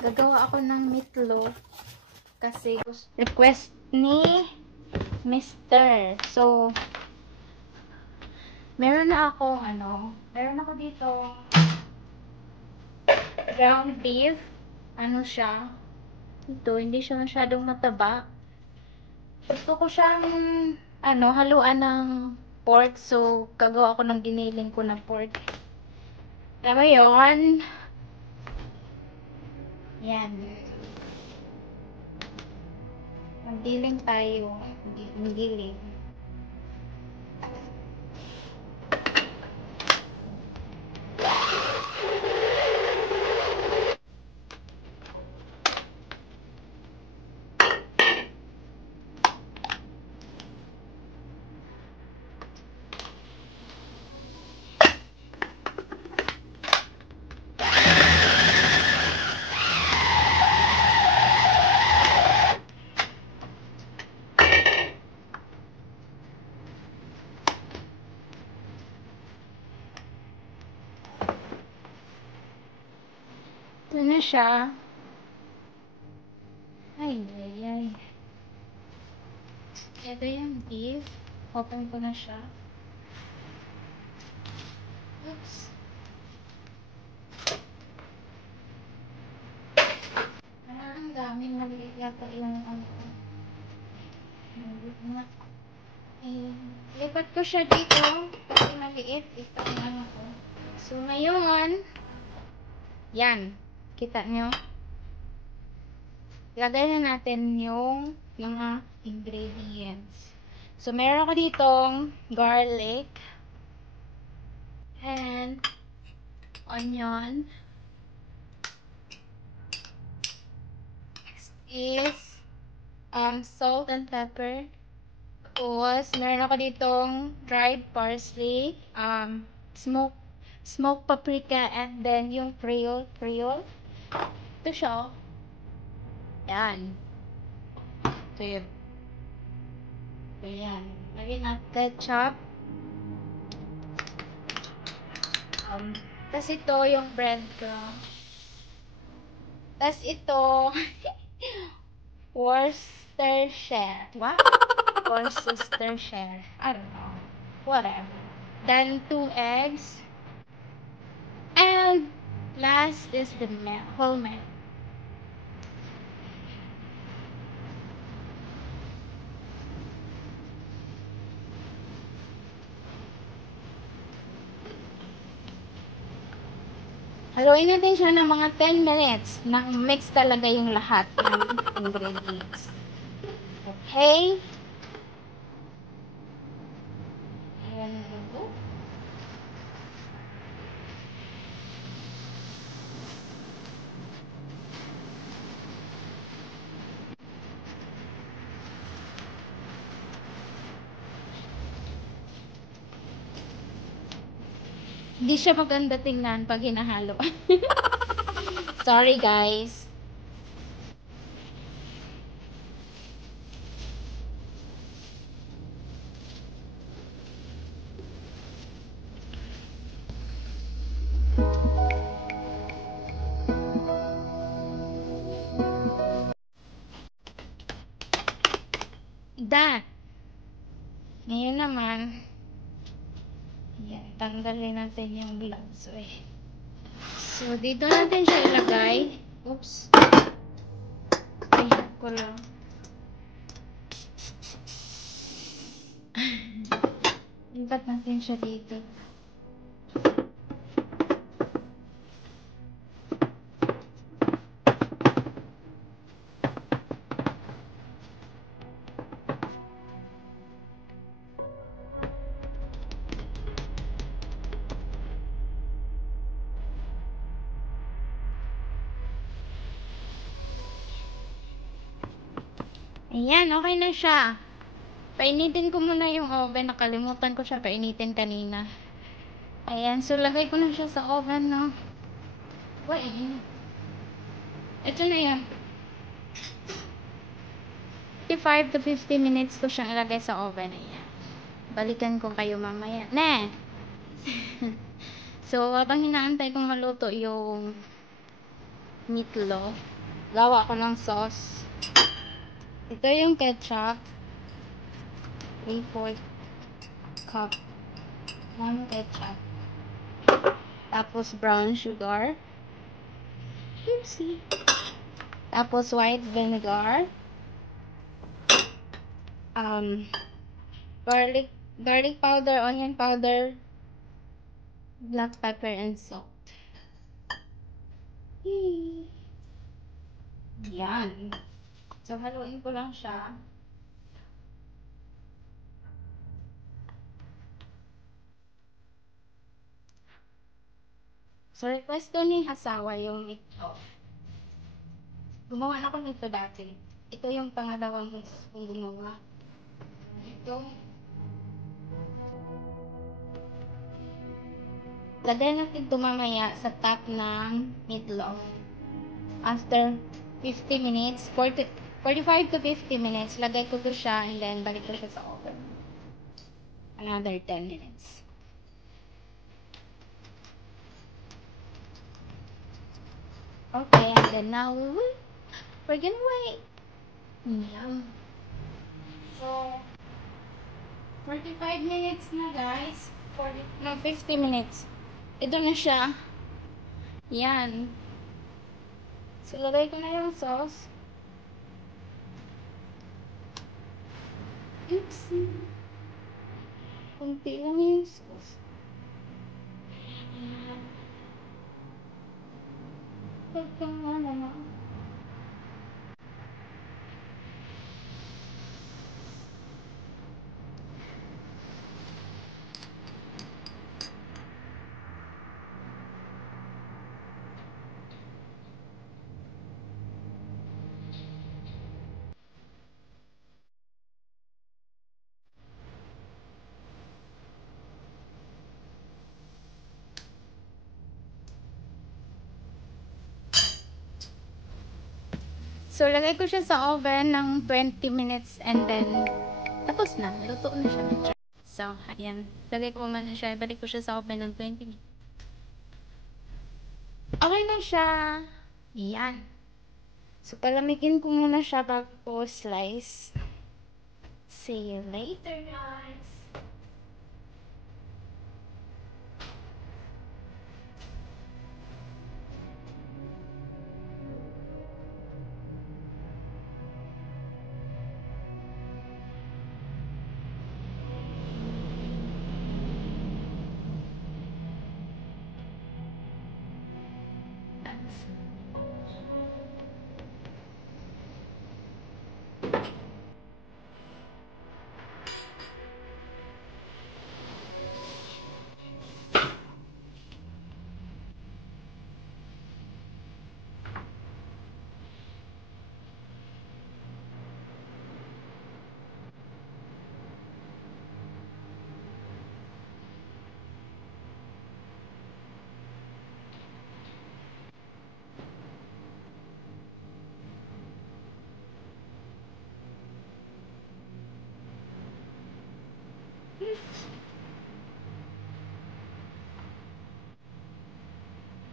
Gagawa ako ng meatloaf kasi request ni Mr. So, meron ako dito ground beef. Ano siya? Ito, hindi siya masyadong mataba. Gusto ko siyang, haluan ng pork. So, gagawa ako ng giniling ko na pork. Tama yun. Yan. Magdiling tayo. Magdiling. Ito na siya. Ay. Ito yung beef. Open ko na siya. Oops. Ang daming maliit yata yung lipat ko siya dito kasi maliit. Ito ang ko. So, ngayon, yan. Kita nyo? Lagay na natin yung mga ingredients. So, meron ako ditong garlic and onion. Next is salt and pepper. Tapos, meron ako ditong dried parsley, smoked paprika, and then yung Creole. Ito siya. Yan. Ito yun. Ayan. Lagyan natin ketchup. Tas ito yung bread ko. Tas ito, Worcestershire. What? Worcestershire. I don't know. Whatever. Then 2 eggs. And last is the whole milk. Haluin natin siya ng mga 10 minutes. Nang mix talaga yung lahat ng ingredients. Okay? Ayan na ito. Hindi siya maganda tingnan pag hinahalo. Sorry guys. Ngayon naman, yan, tanggalin natin yung gloves. So, dito natin siya ilagay. Oops. Ayan ko lang. Lipat natin siya dito. Ayan, okay na siya. Painitin ko muna yung oven. Nakalimutan ko siya painitin kanina. Ayan, so lagay ko na siya sa oven, no? Wait. Ito na yan. 55 to 50 minutes ko siyang ilagay sa oven. Ayan. Balikan ko kayo mamaya. Ne! So, habang hinaantay kong maluto yung meatloaf. Gawa ko ng sauce. Ito yung ketchup. 3/4 cup ng ketchup. Tapos brown sugar. Oopsie. Tapos white vinegar. Garlic powder, onion powder, black pepper, and salt. Yan. So, haluin ko lang siya. So, request ko ni asawa yung ito. Gumawa na ako nito dati. Ito yung pangalawang kong gumawa. Ito. Lagay natin ito mamaya sa top ng meatloaf. After 50 minutes, 45 to 50 minutes, lagay ko to siya and then balik ko siya sa oven. Another 10 minutes. Okay, and then now we're gonna wait. Yum. So, 45 minutes na guys. 50 minutes. Ito na siya. Yan. So, lagay ko na yung sauce. Oopsie. Kunti lang yung sauce. Pagkanga naman. So, lagay ko siya sa oven ng 20 minutes and then, tapos na. Luto na siya. So, ayan. Lagay ko muna siya. Balik ko siya sa oven ng 20 minutes. Okay na siya. Ayan. So, palamigin ko muna siya bago slice. See you later, guys.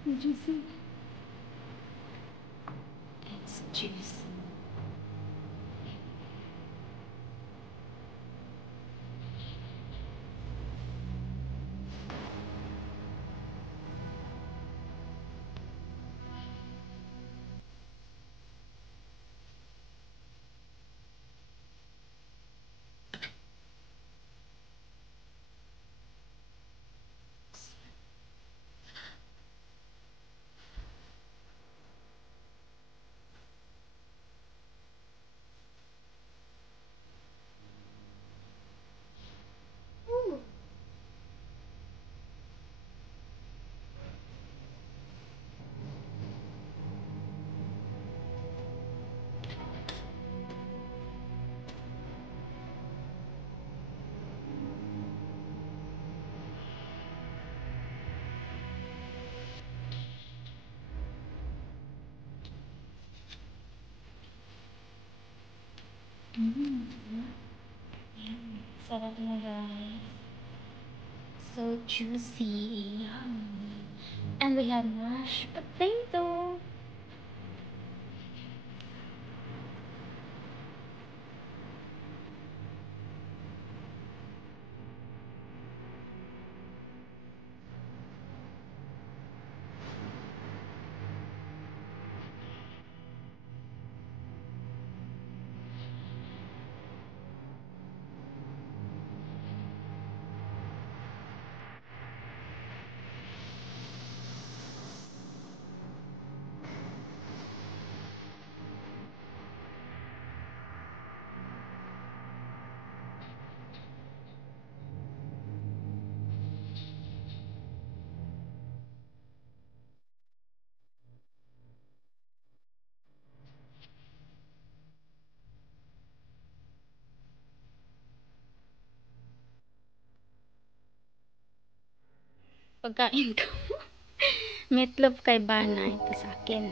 Did you see? It's juicy. Ooh. Sarap na guys. So juicy. And we have mashed potato. pagkain ko. Meatloaf kay Bana, ito sa akin.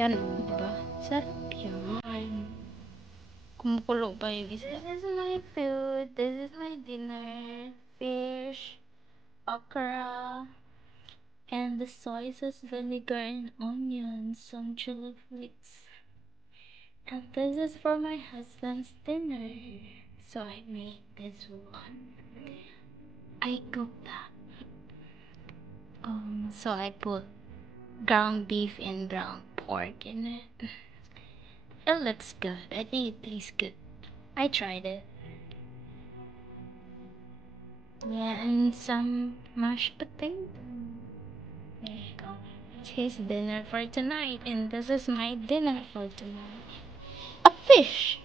Yan, diba? Sarap yan. Kumukulo pa yung isa. This is my food. This is my dinner. Fish, okra, and the soy sauce, vinegar, and onions, some chili flakes. And this is for my husband's dinner. So I made this one. I cooked that. So I put ground beef and ground pork in it. It looks good. I think it tastes good. I tried it. Yeah, and some mashed potato. There you go. It's his dinner for tonight, and this is my dinner for tonight. A fish!